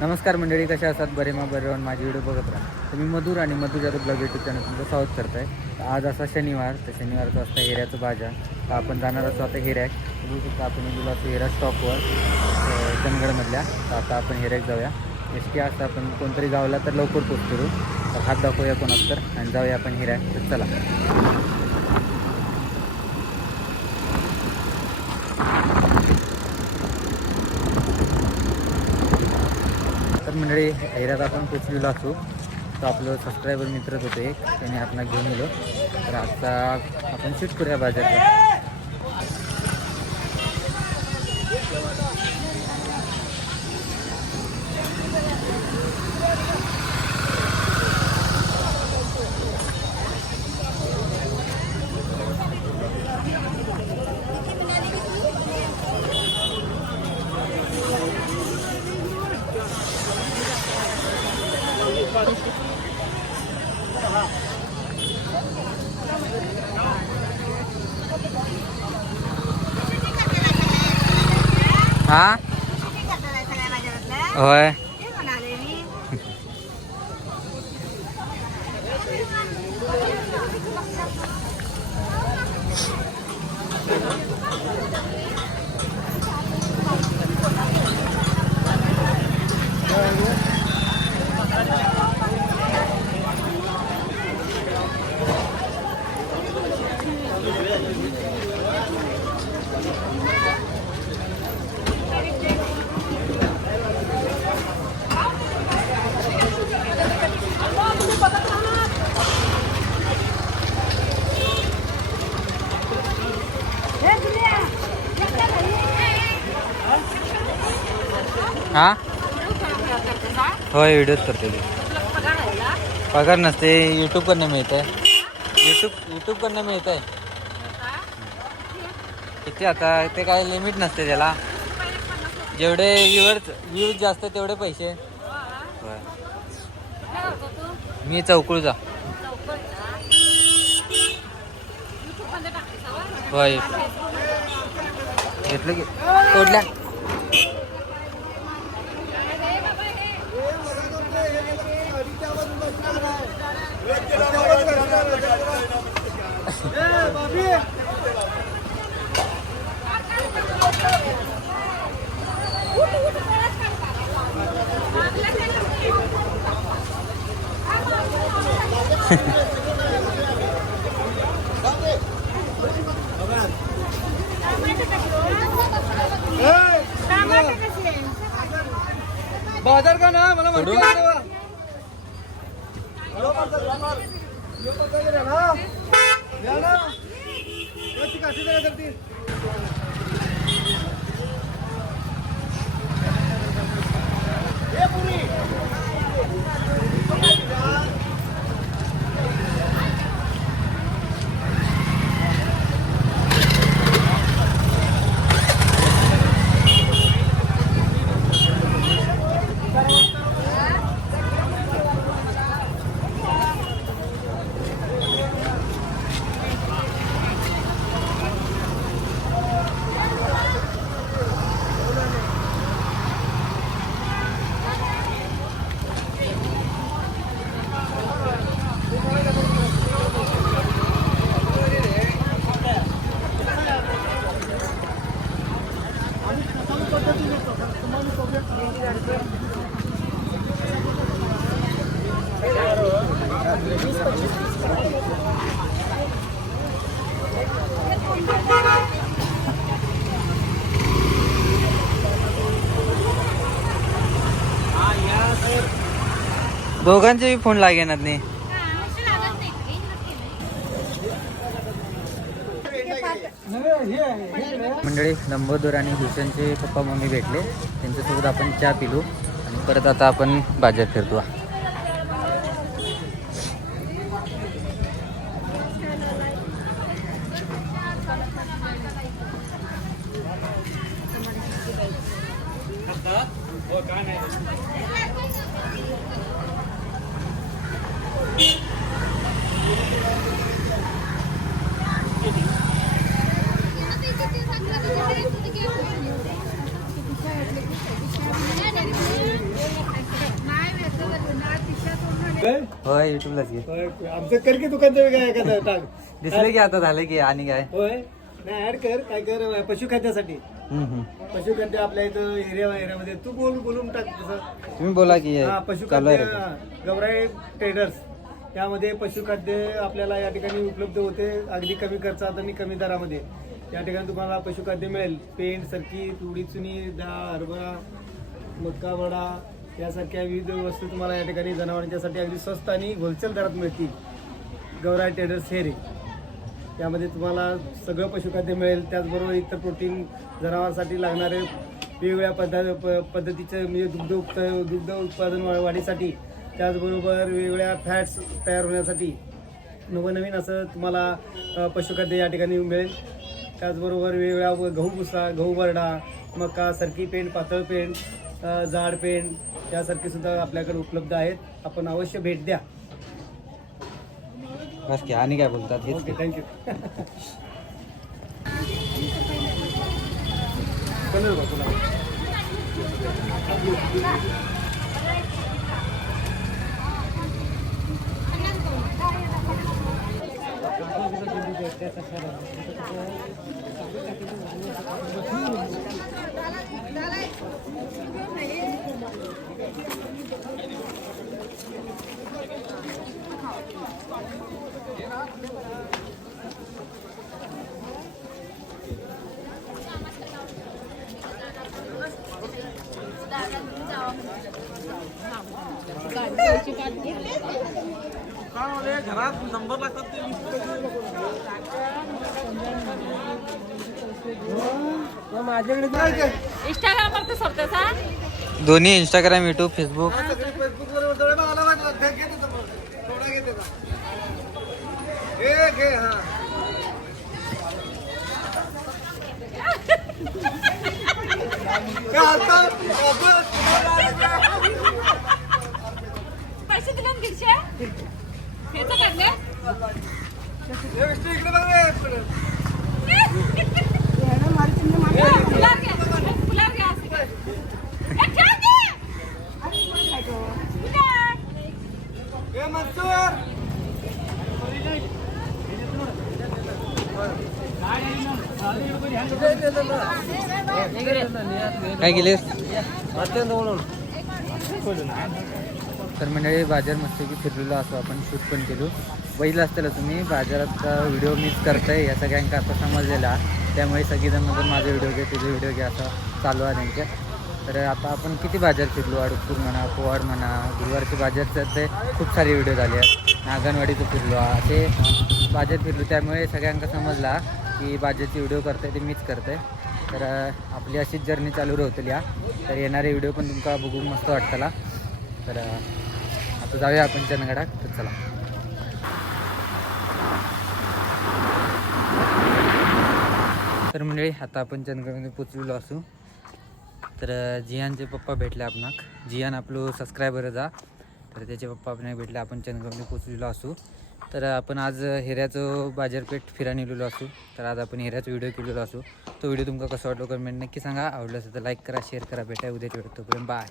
नमस्कार मंडळी, कशा असतात? बरे मग बरे राहून माझी व्हिडिओ बघत राहा. तुम्ही मधुर आणि मधुर जाधव ब्लॉग यूट्यूब चॅनल तुमचं स्वागत करताय. आज असा शनिवार, तर शनिवारचा असता हिऱ्याचा बाजार. तर आपण जाणार असतो आता हिऱ्याक. बघू शकता आपण गेलो असतो हिरा स्टॉपवर चंदगडमधल्या. तर आता आपण हिऱ्याक जाऊया. एस टी असं आपण कोणतरी गावला तर लवकर पोच करू. तर हात दाखवूया कोणाच तर आणि जाऊया आपण हिऱ्याक. तर चला. तर मंडळी हिऱ्यात आपण पोचलेलो असू. तर आपलं सबस्क्रायबर मित्रच होते एक, त्याने आपण घेऊन गेलो. तर आता आपण शूट करूया बाजारला. हा होय. हा होय, व्हिडिओच करते मी. पगार नसते, यूट्यूबकडनं मिळत आहे. यूट्यूबकडनं मिळत आहे. किती आता ते काय लिमिट नसते त्याला. जेवढे व्ह्यूज जास्त तेवढे पैसे. होय. मी चौकुळचा. होय घेतलं की तोडल्या. बाजार का ना मला माहिती दोघांचे फोन लागेनात नाही. मंडळी लंबोदर आणि भूषणचे पप्पा मम्मी भेटले. त्यांच्यासोबत आपण चहा पिलो आणि परत आता आपण बाजार फिरतो. होय युट्यूबलाच घे. आमचं कर की दुकानचं वेगळं एखादं टाक. दिसले की आता झालं की आणि काय. होय नाही ऍड कर काय कर पशुखाद्यासाठी. पशुखाद्य आपल्या इथं एरियामध्ये तू बोलून टाक तसं. तुम्ही बोला की हा चालू पशुखाद्य आहे. गवराई ट्रेडर्स त्यामध्ये पशुखाद्य आपल्याला या ठिकाणी उपलब्ध होते अगदी कमी खर्चात आणि कमी दरामध्ये. या ठिकाणी तुम्हाला पशुखाद्य मिळेल. पेंड सरकी तुडी चुनी डाळ हरभरा मक्का वडा यासारख्या विविध वस्तू तुम्हाला या ठिकाणी जनावरांच्यासाठी अगदी स्वस्त आणि होलसेल दरात मिळतील. गवराई ट्रेडर्स हेरे यामध्ये तुम्हाला सगळं पशुखाद्य मिळेल. त्याचबरोबर इतर प्रोटीन जनावरांसाठी लागणारे वेगवेगळ्या पद्धतीचे म्हणजे दुग्ध उत्पादन वाढीसाठी त्याचबरोबर वेगवेगळ्या फॅट्स तयार होण्यासाठी नवनवीन असं तुम्हाला पशुखाद्य या ठिकाणी मिळेल. त्याचबरोबर वेगवेगळ्या गहू भुसा गहू बरडा मका सरकी पेंड पातळ पेंड जाड पेंड यासारखे सुद्धा आपल्याकडे उपलब्ध आहेत. आपण अवश्य भेट द्या. बस की आणि काय बोलतात हेच ओके की. थँक्यू. इंस्टाग्रामवरती सोडतेसा दोन्ही इंस्टाग्राम युट्यूब फेसबुक. पैसे दिले ना दीडशे ह्याचं काढलं फुलार घ्या फुलार घ्या असं घ्या. ए, ठेव की. फुलार. काय केलेस. तर मंडळी बाजार मस्त की फिरलेलो असो आपण शूट पण केलो. बघितलं असतं तुम्ही बाजारात व्हिडिओ मिस करताय या सगळ्यांका आता समजलेला. त्यामुळे सगळीजण म्हणजे माझा व्हिडिओ घे तुझे व्हिडिओ घे असं चालू आहे त्यांच्या. तर आता आपण किती बाजार फिरलो अडूपूर म्हणा पोवाड म्हणा गुरुवारचे बाजारचं ते खूप सारे व्हिडिओ झाले आहेत. नागणवाडीचं फिरलो असे बाजार फिरलो. त्यामुळे सगळ्यांका समजला की बाजारचे व्हिडिओ करताय ते मीच करते. तर आपली अशीच जर्नी चालू राहतील या. तर येणारे व्हिडिओ पण तुमका बघून मस्त वाटतला. तर आता जाऊया आपण चंदगडात. तर चला. तर मंडळी आता आपण चंदगडमध्ये पोचलेलो असू. तर जियानचे पप्पा भेटले आपणाक. जियान आपलं सबस्क्रायबर जा. तर त्याचे पप्पा आपल्याला भेटले. आपण चंदगडमध्ये पोचलेलो असू. तर आपण आज हिऱ्याचं बाजारपेठ फिरा नेलेलो असू. तर आज आपण हिऱ्याचा व्हिडिओ केलेलो असू. तो व्हिडिओ तुमका कसा वाटलो कमेंट नक्की सांगा. आवडलं असेल तर लाईक करा शेअर करा. भेटा उद्याच्या वेळेत. तोपर्यंत बाय.